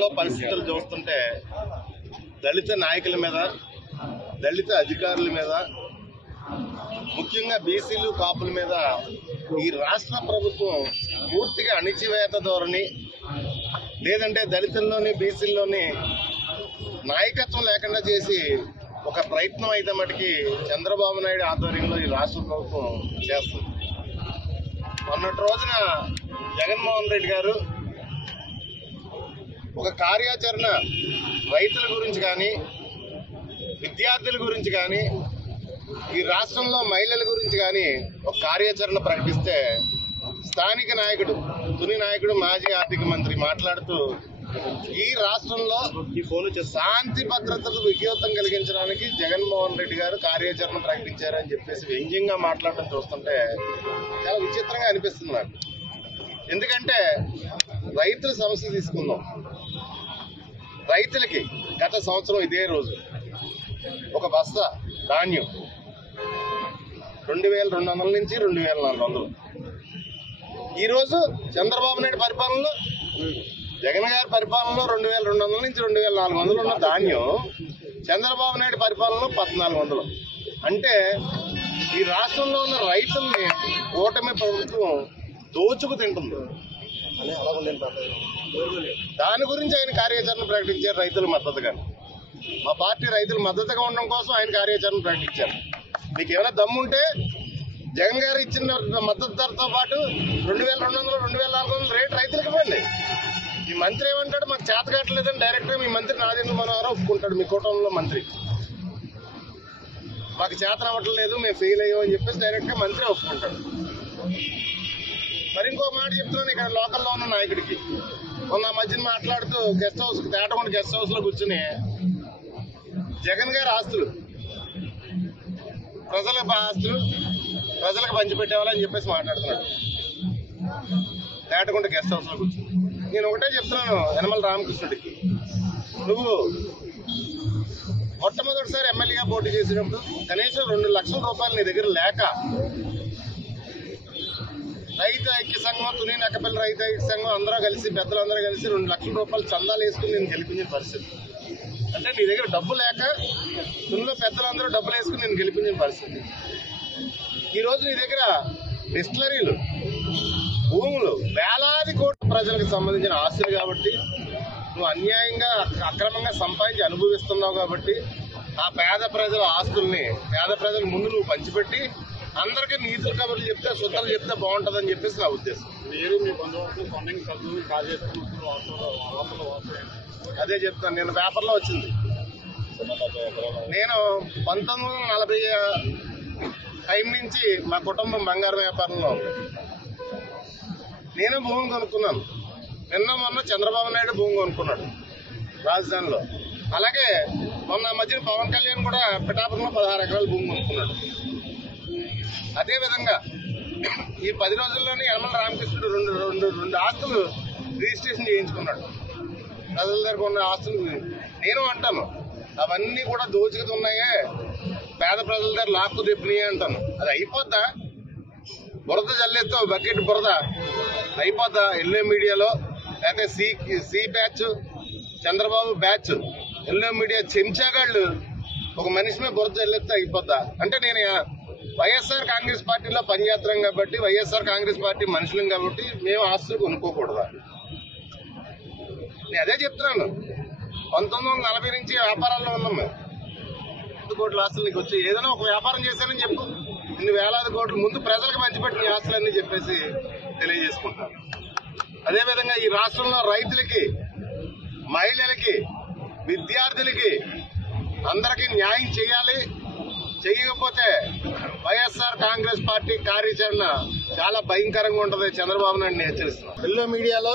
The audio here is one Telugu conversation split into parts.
రాష్ట్రంలో పరిస్థితులు చూస్తుంటే దళిత నాయకుల మీద, దళిత అధికారుల మీద, ముఖ్యంగా బీసీలు కాపుల మీద ఈ రాష్ట్ర ప్రభుత్వం పూర్తిగా అణిచివేత ధోరణి, లేదంటే దళితుల్లోని బీసీల్లోని నాయకత్వం లేకుండా చేసి ఒక ప్రయత్నం అయితే మటుకి చంద్రబాబు నాయుడు ఆధ్వర్యంలో ఈ రాష్ట్ర ప్రభుత్వం చేస్తుంది. మొన్నటి రోజున జగన్మోహన్ రెడ్డి గారు ఒక కార్యాచరణ రైతుల గురించి కానీ, విద్యార్థుల గురించి కానీ, ఈ రాష్ట్రంలో మహిళల గురించి కానీ ఒక కార్యాచరణ ప్రకటిస్తే స్థానిక నాయకుడు, తుని నాయకుడు, మాజీ ఆర్థిక మంత్రి మాట్లాడుతూ ఈ రాష్ట్రంలో శాంతి భద్రతకు విఘాతం కలిగించడానికి జగన్మోహన్ రెడ్డి గారు కార్యాచరణ ప్రకటించారని చెప్పేసి వ్యంగ్యంగా మాట్లాడటం చూస్తుంటే చాలా విచిత్రంగా అనిపిస్తుంది నాకు. ఎందుకంటే రైతుల సమస్య తీసుకుందాం. రైతులకి గత సంవత్సరం ఇదే రోజు ఒక బస్తా ధాన్యం 2200 నుంచి 2400. ఈరోజు చంద్రబాబు నాయుడు పరిపాలనలో, జగన్ గారి పరిపాలనలో 2200 నుంచి 2400 ఉన్న ధాన్యం చంద్రబాబు నాయుడు పరిపాలనలో 1400. అంటే ఈ రాష్ట్రంలో ఉన్న రైతుల్ని కూటమి ప్రభుత్వం దోచుకు తింటుంది. దాని గురించి ఆయన కార్యాచరణ ప్రకటించారు రైతుల మద్దతుగా. మా పార్టీ రైతుల మద్దతుగా ఉండడం కోసం ఆయన కార్యాచరణ ప్రకటించారు. మీకు ఏమైనా దమ్ముంటే జగన్ గారు ఇచ్చిన మద్దతు ధరతో పాటు 2200, 2400 రేట్ రైతులకు ఇవ్వండి. ఈ మంత్రి ఏమంటాడు, మాకు చేత కట్టలేదని డైరెక్ట్గా మీ మంత్రి నాదెందుకు మనోహరం ఒప్పుకుంటాడు. మీ కూటమిలో మంత్రి మాకు చేత అవ్వట్లేదు, మేము ఫెయిల్ అయ్యామని చెప్పేసి డైరెక్ట్గా మంత్రి ఒప్పుకుంటాడు. మరి ఇంకో మాట చెప్తున్నాను ఇక్కడ లోకల్లో ఉన్న నాయకుడికి. మొన్న మధ్యన మాట్లాడుతూ గెస్ట్ హౌస్, తేటకొండ గెస్ట్ హౌస్ లో కూర్చుని జగన్ గారి ఆస్తులు, ప్రజల ఆస్తులు ప్రజలకు పంచిపెట్టేవాళ్ళని చెప్పేసి మాట్లాడుతున్నాడు తేటకొండ గెస్ట్ హౌస్ లో కూర్చుని. నేను ఒకటే చెప్తున్నాను యనమల రామకృష్ణుడికి, నువ్వు మొట్టమొదటిసారి ఎమ్మెల్యేగా పోటీ చేసినప్పుడు కనీసం 2 లక్షల రూపాయలు నీ దగ్గర లేక రైతు ఐక్య సంఘం, తుని నక్కపల్లి రైతు ఐక్య సంఘం అందరూ కలిసి, పెద్దలందరూ కలిసి 2 లక్షల రూపాయలు చందాలు వేసుకుని నేను గెలిపించిన పరిస్థితి. అంటే నీ దగ్గర డబ్బు లేక తునిలో పెద్దలందరూ డబ్బులు వేసుకుని నేను గెలిపించిన పరిస్థితి. ఈరోజు నీ దగ్గర డిస్టిలరీలు, భూములు, వేలాది కోట్ల ప్రజలకు సంబంధించిన ఆస్తులు కాబట్టి, నువ్వు అన్యాయంగా అక్రమంగా సంపాదించి అనుభవిస్తున్నావు కాబట్టి ఆ పేద ప్రజల ఆస్తుల్ని పేద ప్రజల ముందు నువ్వు పంచిపెట్టి అందరికీ నీతులు కబుర్లు చెప్తే, సుతలు చెప్తే బాగుంటుందని చెప్పేసి నా ఉద్దేశం. అదే చెప్తాను. నేను పేపర్లో వచ్చింది. నేను 1940 టైం నుంచి మా కుటుంబం బంగారు వ్యాపారంలో ఉంది. నేను భూమి కొనుక్కున్నాను. మొన్న చంద్రబాబు నాయుడు భూమి కొనుక్కున్నాడు రాజధానిలో. అలాగే మొన్న మధ్యన పవన్ కళ్యాణ్ కూడా పిఠాపురంలో 16 ఎకరాల భూమి కొనుక్కున్నాడు. అదేవిధంగా ఈ 10 రోజుల్లోనే యనమల రామకృష్ణుడు రెండు ఆస్తులు రిజిస్ట్రేషన్ చేయించుకున్నాడు. ప్రజల దగ్గర ఉన్న ఆస్తులు నేను అంటాను అవన్నీ కూడా దోచుకుతున్నాయే, పేద ప్రజల దగ్గర లాక్కు తెప్పినాయే అంటాను. అది అయిపోద్దా? బురద జల్లేస్తే బకెట్ బురద అయిపోద్దా? ఎల్లో మీడియాలో లేకపోతే C batch, Chandrababu batch, yellow media చెంచాగాళ్ళు ఒక మనిషి మీద బురద జల్లేస్తే అయిపోద్దా? అంటే నేను వైఎస్ఆర్ కాంగ్రెస్ పార్టీలో పనిచేస్తున్నాం కాబట్టి, వైఎస్ఆర్ కాంగ్రెస్ పార్టీ మనుషులం కాబట్టి మేము ఆస్తులు కొనుక్కోకూడదా? నేను అదే చెప్తున్నాను. 1940 నుంచి వ్యాపారాల్లో ఉన్నాం మేము. 100 కోట్ల ఆస్తులు నీకు వచ్చి ఏదైనా ఒక వ్యాపారం చేశానని చెప్పు. ఇన్ని వేలాది కోట్లు ముందు ప్రజలకు పంచిపెట్టిన ఆస్తులన్నీ చెప్పేసి తెలియజేసుకుంటాను. అదేవిధంగా ఈ రాష్ట్రంలో రైతులకి, మహిళలకి, విద్యార్థులకి అందరికీ న్యాయం చేయాలి. చేయకపోతే వైఎస్ఆర్ కాంగ్రెస్ పార్టీ కార్యాచరణ చాలా భయంకరంగా ఉంటుంది. చంద్రబాబు నాయుడిని హెచ్చరిస్తున్నాం. ఎల్లో మీడియాలో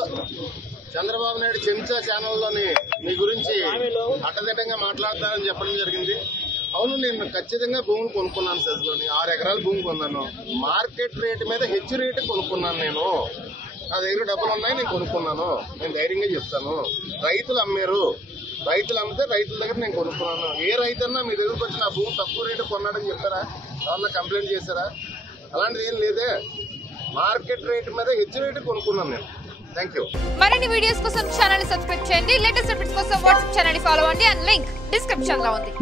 చంద్రబాబు నాయుడు చెంచా ఛానల్లోని మీ గురించి అడ్డదిడ్డంగా మాట్లాడతారని చెప్పడం జరిగింది. అవును, నేను ఖచ్చితంగా భూములు కొనుక్కున్నాను. సెజ్లోని 6 ఎకరాల భూమి కొన్నాను. మార్కెట్ రేటు మీద హెచ్చు రేటు కొనుక్కున్నాను. నేను నా దగ్గర డబ్బులు ఉన్నాయి, నేను కొనుక్కున్నాను. నేను ధైర్యంగా చెప్తాను. రైతులు అమ్మారు, రైతులు అమ్మితే రైతుల దగ్గర నేను కొనుక్కున్నాను. ఏ రైతన్నా మీ దగ్గరకు వచ్చి నా భూమి తక్కువ రేటు కొన్నాడని చెప్తారా? ఎవరన్నా కంప్లైంట్ చేశారా? అలాంటిది ఏం లేదే. మార్కెట్ రేటు మీద హెచ్చు రేటు కొనుక్కున్నాను నేను. Thank you. మరిన్ని వీడియోస్ కోసం ఛానల్ ని సబ్స్క్రైబ్ చేయండి. లేటెస్ట్ అప్డేట్స్ కోసం వాట్సాప్ ఛానల్ ని ఫాలో అవ్వండి. అండ్ లింక్ డిస్క్రిప్షన్ లో ఉంది.